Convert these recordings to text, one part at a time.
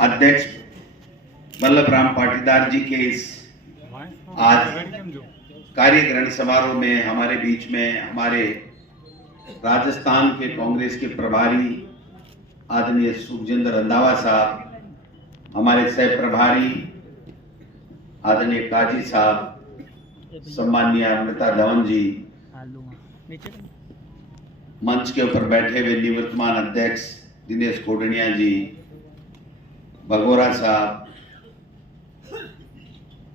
अध्यक्ष वल्लभ राम पाटीदार जी के इस आज कार्यग्रहण समारोह में हमारे बीच में हमारे राजस्थान के कांग्रेस के प्रभारी आदरणीय सुखजिंदर रंधावा साहब, हमारे सह प्रभारी आदरणीय काजी साहब, सम्माननीय अमृता धवन जी, मंच के ऊपर बैठे हुए निवर्तमान अध्यक्ष दिनेश कोडनिया जी, भगोरा साहब,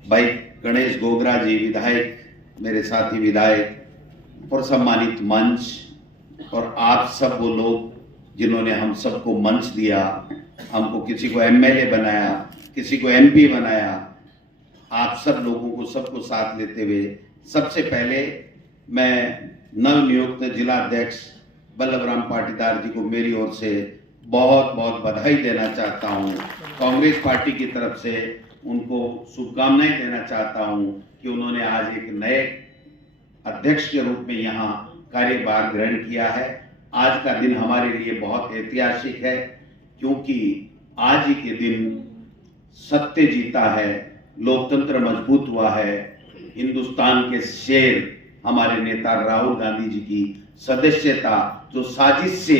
भाई गणेश गोगरा जी विधायक, मेरे साथी विधायक और सम्मानित मंच और आप सब वो लोग जिन्होंने हम सबको मंच दिया, हमको किसी को एमएलए बनाया, किसी को एमपी बनाया, आप सब लोगों को सबको साथ लेते हुए सबसे पहले मैं नवनियुक्त जिला अध्यक्ष वल्लभ राम पाटीदार जी को मेरी ओर से बहुत बहुत बधाई देना चाहता हूं। कांग्रेस पार्टी की तरफ से उनको शुभकामनाएं देना चाहता हूं कि उन्होंने आज एक नए अध्यक्ष के रूप में यहां कार्यभार ग्रहण किया है। आज का दिन हमारे लिए बहुत ऐतिहासिक है क्योंकि आज ही के दिन सत्य जीता है, लोकतंत्र मजबूत हुआ है, हिंदुस्तान के शेर हमारे नेता राहुल गांधी जी की सदस्यता जो साजिश से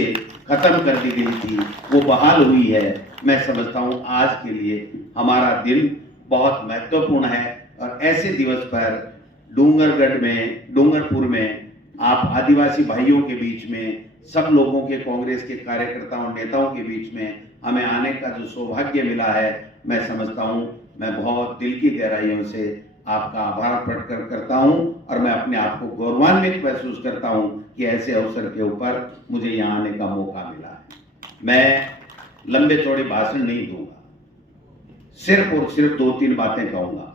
खत्म कर दी गई थी वो बहाल हुई है। मैं समझता हूं आज के लिए हमारा दिन बहुत महत्वपूर्ण है और ऐसे दिवस पर डूंगरपुर में आप आदिवासी भाइयों के बीच में सब लोगों के कांग्रेस के कार्यकर्ताओं नेताओं के बीच में हमें आने का जो सौभाग्य मिला है, मैं समझता हूं मैं बहुत दिल की गहराइयों से आपका आभार प्रकट करता हूं और मैं अपने आप को गौरवान्वित महसूस करता हूं कि ऐसे अवसर के ऊपर मुझे यहाँ आने का मौका मिला है। मैं लंबे चौड़े भाषण नहीं दूंगा, सिर्फ और सिर्फ 2-3 बातें कहूंगा।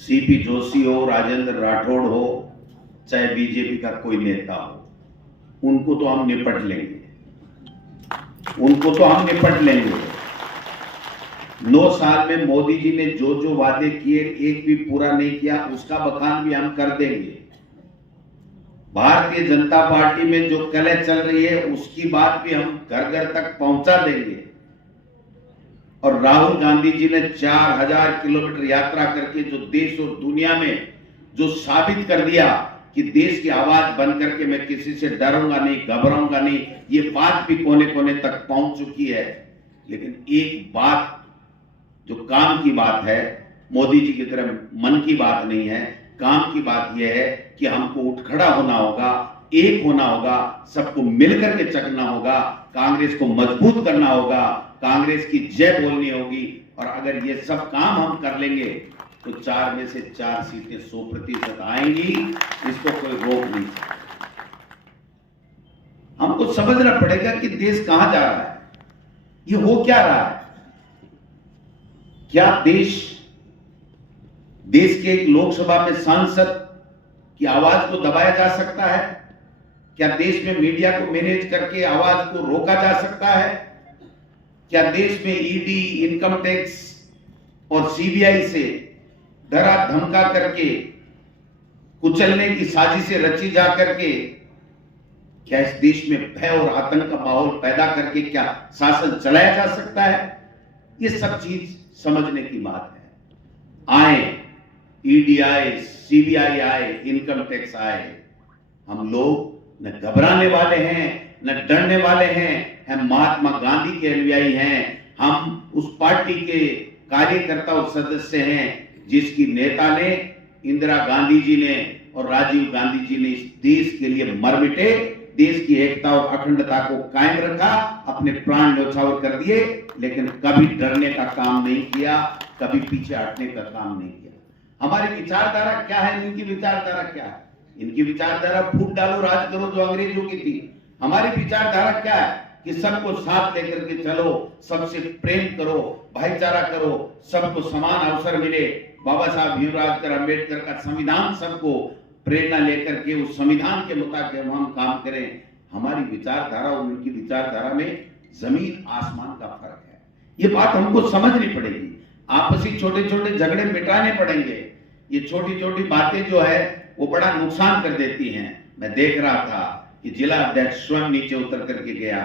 सीपी जोशी हो, राजेंद्र राठौड़ हो, चाहे बीजेपी का कोई नेता हो, उनको तो हम निपट लेंगे। 9 साल में मोदी जी ने जो वादे किए एक भी पूरा नहीं किया, उसका बखान भी हम कर देंगे। भारतीय जनता पार्टी में जो कलह चल रही है उसकी बात भी हम घर घर तक पहुंचा देंगे। और राहुल गांधी जी ने 4000 किलोमीटर यात्रा करके जो देश और दुनिया में जो साबित कर दिया कि देश की आवाज बन करके मैं किसी से डरूंगा नहीं, घबराऊंगा नहीं, ये बात भी कोने कोने तक पहुंच चुकी है। लेकिन एक बात जो काम की बात है, मोदी जी की तरह मन की बात नहीं है, काम की बात यह है कि हमको उठ खड़ा होना होगा, एक होना होगा, सबको मिलकर के चलना होगा, कांग्रेस को मजबूत करना होगा, कांग्रेस की जय बोलनी होगी। और अगर ये सब काम हम कर लेंगे तो 4 में से 4 सीटें 100% आएंगी, इसको कोई रोक नहीं सकता। हमको समझना पड़ेगा कि देश कहां जा रहा है, ये हो क्या रहा है। क्या देश के एक लोकसभा में सांसद की आवाज को दबाया जा सकता है? क्या देश में मीडिया को मैनेज करके आवाज को रोका जा सकता है? क्या देश में ईडी, इनकम टैक्स और सीबीआई से डरा धमका करके कुचलने की साजिशें रची जा करके क्या इस देश में भय और आतंक का माहौल पैदा करके क्या शासन चलाया जा सकता है? ये सब चीज समझने की बात है। आए ईडी आए, सीबीआई आए, इनकम टैक्स आए, हम लोग न घबराने वाले हैं न डरने वाले हैं। हम महात्मा गांधी के अनुयायी हैं, हम उस पार्टी के कार्यकर्ता और सदस्य हैं जिसकी नेता ने, इंदिरा गांधी जी ने और राजीव गांधी जी ने इस देश के लिए मर मिटे, देश की एकता और अखंडता को कायम रखा, अपने प्राण न्यौछावर कर दिए, लेकिन कभी डरने का काम नहीं किया, कभी पीछे हटने का काम नहीं किया। हमारी विचारधारा क्या है, इनकी विचारधारा क्या है? इनकी विचारधारा फूट डालो राज करो जो अंग्रेजों की थी। हमारी विचारधारा क्या है कि सबको साथ लेकर के चलो, सबसे प्रेम करो, भाईचारा करो, सबको समान अवसर मिले। बाबा साहब भीमराव अम्बेडकर का संविधान सबको प्रेरणा लेकर के उस संविधान के मुताबिक हम काम करें। हमारी विचारधारा और उनकी विचारधारा में जमीन आसमान का फर्क है, ये बात हमको समझनी पड़ेगी। आपसी छोटे छोटे झगड़े मिटाने पड़ेंगे। ये छोटी छोटी बातें जो है वो बड़ा नुकसान कर देती हैं। मैं देख रहा था कि जिला अध्यक्ष स्वयं नीचे उतर करके गया,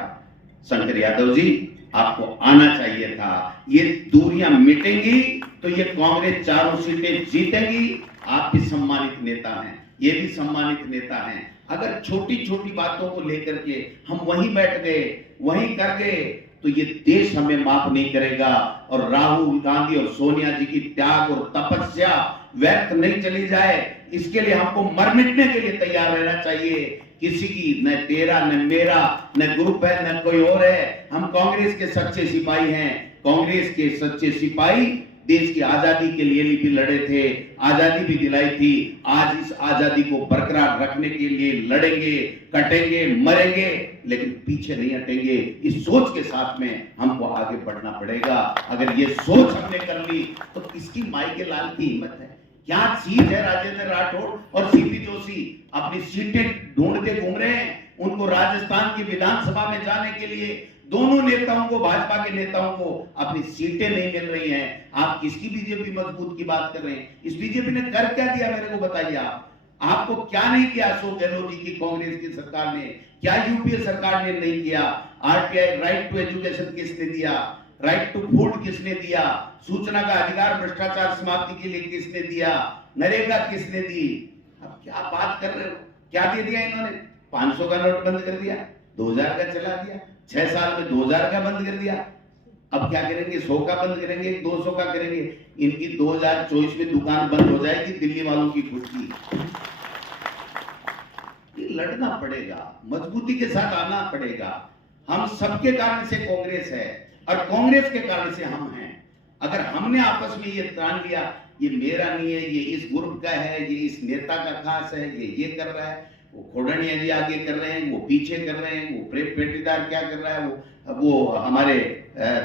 शंकर यादव जी, आपको आना चाहिए था। ये दूरियां मिटेंगी तो ये कांग्रेस 4 सीटें जीतेगी। आप भी सम्मानित नेता हैं, ये भी सम्मानित नेता हैं। अगर छोटी छोटी बातों को लेकर के हम वहीं बैठ गए, वहीं कर गए, तो ये देश हमें माफ नहीं करेगा। और राहुल गांधी और सोनिया जी की त्याग और तपस्या व्यर्थ नहीं चली जाए, इसके लिए हमको मर मिटने के लिए तैयार रहना चाहिए। किसी की न तेरा न मेरा न ग्रुप है न कोई और है, हम कांग्रेस के सच्चे सिपाही हैं। कांग्रेस के सच्चे सिपाही देश की आजादी के लिए भी लड़े थे, आजादी भी दिलाई थी। आज इस आजादी को बरकरार रखने के लिए लड़ेंगे, कटेंगे, मरेंगे, लेकिन पीछे नहीं हटेंगे। इस सोच के साथ में हमको आगे बढ़ना पड़ेगा। अगर ये सोच हमने कर ली तो किसकी माई के लाल की हिम्मत है? क्या चीज है राजेंद्र राठौड़ और सीपी जोशी अपनी सीटें ढूंढते घूम रहे हैं। उनको राजस्थान की विधानसभा में जाने के लिए दोनों नेताओं को, भाजपा के नेताओं को अपनी सीटें नहीं मिल रही हैं। आप किसकी बीजेपी मजबूत की बात कर रहे हैं? इस बीजेपी ने कर क्या दिया मेरे को बताइए। आपको क्या नहीं किया अशोक गहलोत जी की कांग्रेस की सरकार ने? क्या यूपीए सरकार ने नहीं किया? आरटीआई, राइट टू एजुकेशन किसने दिया? राइट टू फूड किसने दिया? सूचना का अधिकार भ्रष्टाचार समाप्ति के लिए किसने दिया? नरेगा किसने दी? अब क्या बात कर रहे हो? क्या दे दिया इन्होंने? 500 का नोट बंद कर दिया, 2000 का चला दिया, 6 साल में 2000 का बंद कर दिया। अब क्या करेंगे? 100 का बंद करेंगे, 200 का करेंगे। इनकी 2024 में दुकान बंद हो जाएगी दिल्ली वालों की खुद की। लड़ना पड़ेगा, मजबूती के साथ आना पड़ेगा। हम सबके कारण से कांग्रेस है और कांग्रेस के कारण से हम हैं। अगर हमने आपस में ये ठान लिया ये मेरा नहीं है, ये इस ग्रुप का है, ये इस नेता का खास है, ये कर रहा है, वो खोडनिया जी आगे कर रहे हैं, वो पीछे कर रहे हैं, वो प्रेम पेटीदार क्या कर रहा है, वो हमारे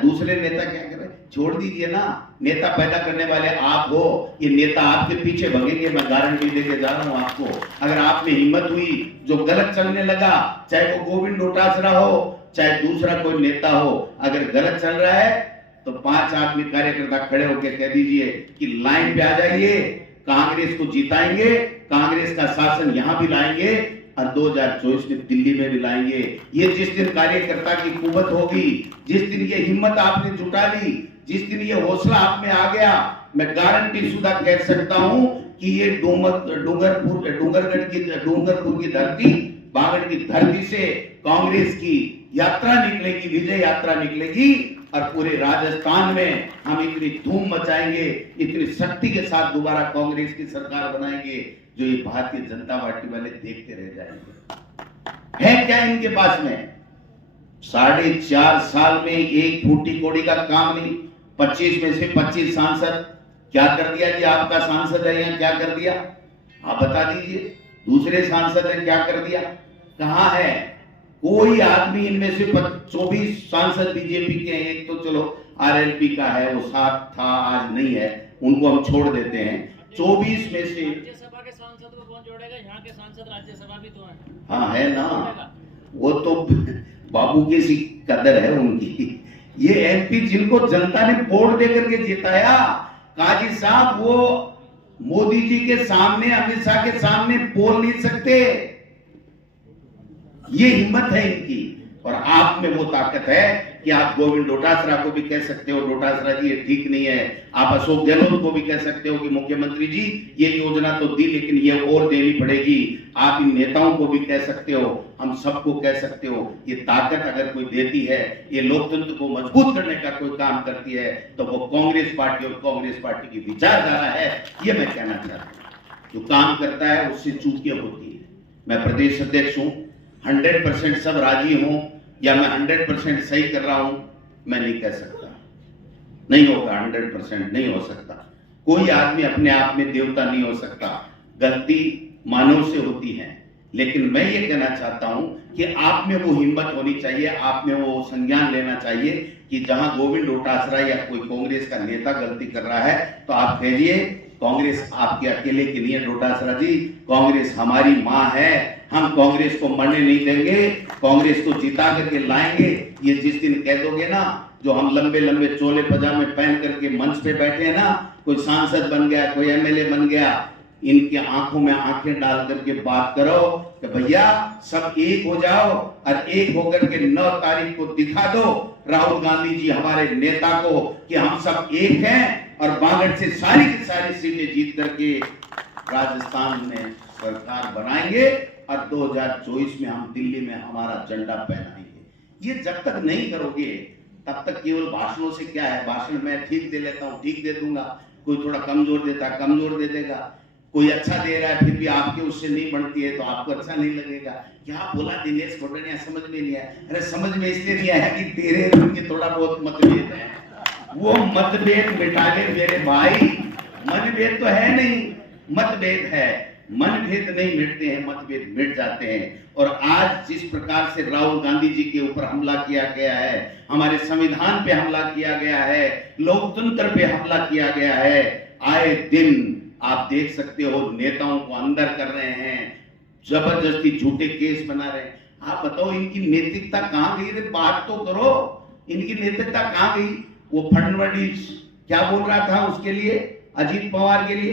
दूसरे नेता क्या कर रहे हैं, छोड़ दीजिए ना। नेता पैदा करने वाले आप हो, ये नेता आपके पीछे भगेंगे, मैं गारंटी देके जा रहा हूं आपको। अगर आप में हिम्मत हुई, जो गलत चलने लगा, चाहे वो गोविंद डोटासरा हो चाहे दूसरा कोई नेता हो, अगर गलत चल रहा है तो 5 आदमी कार्यकर्ता खड़े होकर कह दीजिए कि लाइन पे आ जाइए, कांग्रेस को जिताएंगे, कांग्रेस का शासन यहां भी लाएंगे और 2024 में दिल्ली में भी लाएंगे। ये जिस दिन कार्यकर्ता की कुवत होगी, जिस दिन ये हिम्मत आपने जुटा ली, जिस दिन ये हौसला आप में आ गया, मैं गारंटी शुदा कह सकता हूं कि ये डूंगरपुर की धरती, बागड़ की धरती से कांग्रेस की यात्रा निकलेगी, विजय यात्रा निकलेगी और पूरे राजस्थान में हम इतनी धूम मचाएंगे, इतनी शक्ति के साथ दोबारा कांग्रेस की सरकार बनाएंगे जो ये भारतीय जनता पार्टी वाले देखते रह जाएंगे। है क्या इनके पास में? 4.5 साल में एक फूटी कोड़ी का काम नहीं। 25 में से 25 सांसद क्या कर दिया जी? आपका सांसद है यहाँ, क्या कर दिया आप बता दीजिए। दूसरे सांसद ने क्या कर दिया? कहां है कोई आदमी? इनमें से 24 सांसद बीजेपी के हैं। एक तो चलो आरएलपी का है, वो साथ था, आज नहीं है, उनको हम छोड़ देते हैं। 24 में से राज्यसभा के सांसद को कौन जोड़ेगा? यहाँ के सांसद राज्यसभा भी तो हैं। हाँ है ना, वो तो बाबू की सी कदर है उनकी। ये एमपी जिनको जनता ने वोट देकर के जिताया, काजी साहब वो मोदी जी के सामने, अमित शाह के सामने बोल नहीं सकते। ये हिम्मत है इनकी और आप में वो ताकत है कि आप गोविंद डोटासरा को भी कह सकते हो, डोटासरा जी ये ठीक नहीं है। आप अशोक गहलोत को भी कह सकते हो कि मुख्यमंत्री जी ये योजना तो दी लेकिन ये और देनी पड़ेगी। आप इन नेताओं को भी कह सकते हो, हम सबको कह सकते हो। ये ताकत अगर कोई देती है, ये लोकतंत्र को मजबूत करने का कोई काम करती है, तो वो कांग्रेस पार्टी और कांग्रेस पार्टी की विचारधारा है। ये मैं कहना चाहता हूँ, जो काम करता है उससे चूकियां होती है। मैं प्रदेश अध्यक्ष हूँ, 100% सब राजी हूं या मैं 100% सही कर रहा हूं, मैं नहीं कह सकता। नहीं होगा, 100% नहीं हो सकता। कोई आदमी अपने आप में देवता नहीं हो सकता, गलती मानव से होती है। लेकिन मैं ये कहना चाहता हूं कि आप में वो हिम्मत होनी चाहिए, आप में वो संज्ञान लेना चाहिए कि जहां गोविंद डोटासरा या कोई कांग्रेस का नेता गलती कर रहा है तो आप कहिए कांग्रेस आपके अकेले की नहीं है डोटासरा जी, कांग्रेस हमारी मां है, हम कांग्रेस को मरने नहीं देंगे, कांग्रेस को जिता करके लाएंगे। ये जिस दिन कह दोगे ना, जो हम लंबे लंबे चोले पजामे पहन करके मंच पे बैठे हैं ना, कोई सांसद बन गया, कोई एमएलए बन गया, इनके आंखों में आंखें डाल करके बात करो कि भैया सब एक हो जाओ और एक होकर के 9 तारीख को दिखा दो राहुल गांधी जी हमारे नेता को कि हम सब एक हैं और बागड़ से सारी की सारी सीटें जीत करके राजस्थान में सरकार बनाएंगे और 2024 में हम दिल्ली में हमारा झंडा फहराएंगे। ये जब तक नहीं करोगे तब तक केवल भाषणों से क्या है, भाषण मैं ठीक दे लेता हूँ, ठीक दे दूंगा, कोई थोड़ा कमजोर देता है कमजोर दे देगा, कोई अच्छा दे रहा है फिर भी आपके उससे नहीं बनती है तो आपको अच्छा नहीं लगेगा। क्या बोला दिनेश खोटनिया समझ में नहीं आया। अरे समझ में इसलिए नहीं आया कि तेरे उनके थोड़ा बहुत मतभेद है, वो मतभेद मिटा ले मेरे भाई। मतभेद तो है नहीं, मतभेद है, मनभेद नहीं मिटते हैं, मतभेद मिट जाते हैं। और आज जिस प्रकार से राहुल गांधी जी के ऊपर हमला किया गया है, हमारे संविधान पे हमला किया गया है, लोकतंत्र पे हमला किया गया है, आए दिन आप देख सकते हो नेताओं को अंदर कर रहे हैं, जबरदस्ती झूठे केस बना रहे हैं। आप बताओ इनकी नैतिकता कहां गई? रे बात तो करो, इनकी नैतिकता कहां गई? वो फडणवीस क्या बोल रहा था उसके लिए, अजीत पवार के लिए,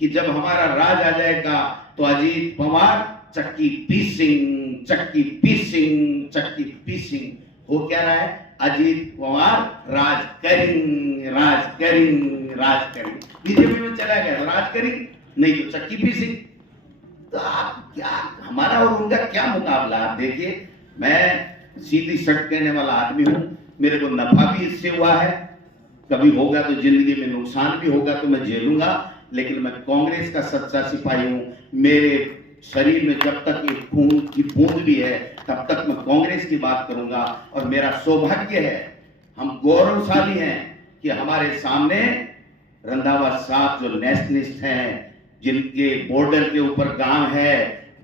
कि जब हमारा राज आ जाएगा तो अजीत पवार चक्की पीसिंग, चक्की पीसिंग, चक्की पीसिंग। हो क्या रहा है? अजीत पवार राज करेंगे, राज करेंगे, राज करेंगे। बीजेपी में चला गया राज करेंगे, नहीं तो चक्की पीसिंग। तो आप क्या, हमारा और उनका क्या मुकाबला? आप देखिए, मैं सीधी सट कहने वाला आदमी हूं, मेरे को नफा भी इससे हुआ है, कभी होगा तो जिंदगी में नुकसान भी होगा तो मैं झेलूंगा, लेकिन मैं कांग्रेस का सच्चा सिपाही हूं। मेरे शरीर में जब तक एक खून की बूंद भी है तब तक मैं कांग्रेस की बात करूंगा। और मेरा सौभाग्य है, हम गौरवशाली हैं कि हमारे सामने रंधावा साहब जो नेशनलिस्ट हैं, जिनके बॉर्डर के ऊपर गांव है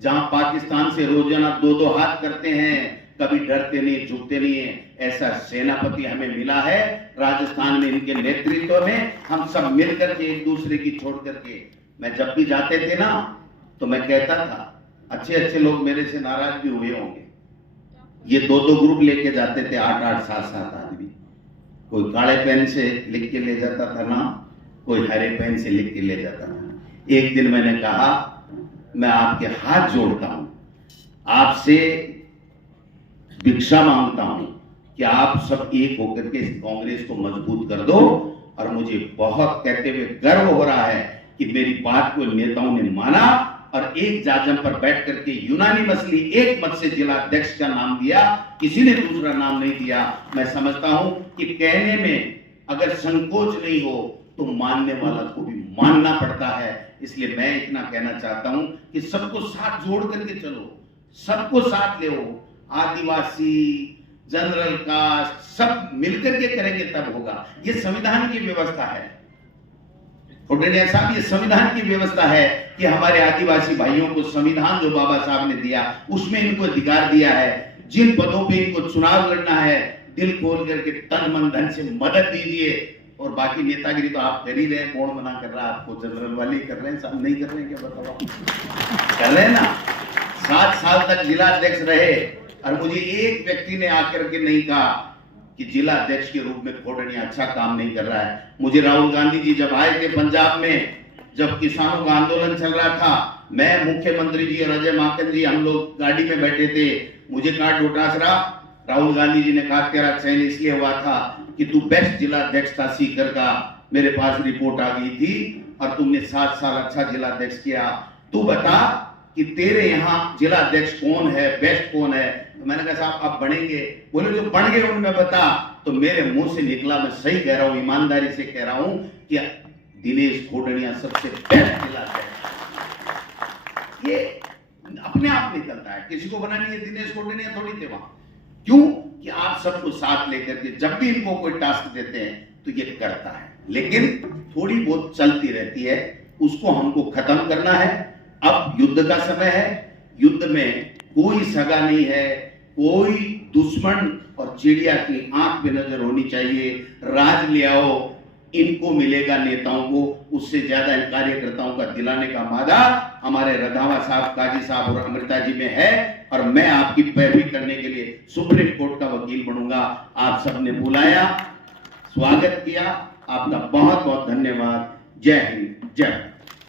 जहां पाकिस्तान से रोजाना 2-2 हाथ करते हैं, कभी डरते नहीं झुकते नहीं है, ऐसा सेनापति हमें मिला है राजस्थान में। इनके नेतृत्व में हम सब मिलकर के एक दूसरे की छोड़ करके, मैं जब भी जाते थे ना तो मैं कहता था, अच्छे अच्छे लोग मेरे से नाराज भी हुए होंगे, ये 2-2 ग्रुप लेके जाते थे, 8-8, 7-7 आदमी, कोई काले पेन से लिख के ले जाता था ना, कोई हरे पेन से लिख के ले जाता था। एक दिन मैंने कहा, मैं आपके हाथ जोड़ता हूं, आपसे भिक्षा मांगता हूं कि आप सब एक होकर के इस कांग्रेस को मजबूत कर दो। और मुझे बहुत कहते हुए गर्व हो रहा है कि मेरी बात को नेताओं ने माना और एक जाजम पर बैठ करके यूनानिमसली एक मत से जिला अध्यक्ष का नाम दिया, किसी ने दूसरा नाम नहीं दिया। मैं समझता हूं कि कहने में अगर संकोच नहीं हो तो मानने वाला को भी मानना पड़ता है। इसलिए मैं इतना कहना चाहता हूं कि सबको साथ जोड़ करके चलो, सबको साथ ले, आदिवासी, जनरल कास्ट, सब मिलकर के करेंगे तब होगा। ये संविधान की व्यवस्था है खोटनिया साहब, ये संविधान की व्यवस्था है कि हमारे आदिवासी भाइयों को संविधान जो बाबा साहब ने दिया उसमें इनको अधिकार दिया है, जिन पदों पे इनको चुनाव लड़ना है दिल खोल करके तन मन धन से मदद दीजिए। और बाकी नेतागिरी तो आप कर ही रहे हैं, कौन मना कर रहा है आपको? जनरल वाले कर रहे हैं, सब नहीं कर रहे हैं क्या? बताओ, कर रहे हैं ना। 7 साल तक जिला अध्यक्ष रहे और मुझे एक व्यक्ति ने आकर के नहीं कहा कि जिला अध्यक्ष के रूप में खोटनिया अच्छा काम नहीं कर रहा है। मुझे राहुल गांधी जी जब आए थे पंजाब में, जब किसानों का आंदोलन चल रहा था, मैं, मुख्यमंत्री जी और अजय माकन जी, हम लोग गाड़ी में बैठे थे, मुझे कहा डोटासरा, राहुल गांधी जी ने कहा तेरा चयन इसलिए हुआ था कि तू बेस्ट जिला अध्यक्ष था सीकर का, मेरे पास रिपोर्ट आ गई थी और तुमने 7 साल अच्छा जिला अध्यक्ष किया, तू बता कि तेरे यहाँ जिला अध्यक्ष कौन है, बेस्ट कौन है? तो मैंने कहा साहब आप बढ़ेंगे। बोले जो बढ़ गए उनमें बता। तो मेरे मुंह से निकला, मैं सही कह रहा हूं, ईमानदारी से कह रहा हूं कि दिनेश खोटनिया सबसे बेस्ट जिला अध्यक्ष। ये अपने आप निकलता है, किसी को बनानी है दिनेश खोटनिया थोड़ी थे वहां। क्यों? कि आप सबको साथ लेकर के जब भी इनको कोई टास्क देते हैं तो ये करता है, लेकिन थोड़ी बहुत चलती रहती है, उसको हमको खत्म करना है। अब युद्ध का समय है, युद्ध में कोई सगा नहीं है, कोई दुश्मन और चिड़िया की आंख में नजर होनी चाहिए। राज ले आओ, इनको मिलेगा नेताओं को, उससे ज्यादा इन कार्यकर्ताओं का दिलाने का मादा हमारे रंधावा साहब, काजी साहब और अमृता जी में है। और मैं आपकी पैरवी करने के लिए सुप्रीम कोर्ट का वकील बनूंगा। आप सबने बुलाया, स्वागत किया, आपका बहुत बहुत धन्यवाद। जय हिंद, जय भारत।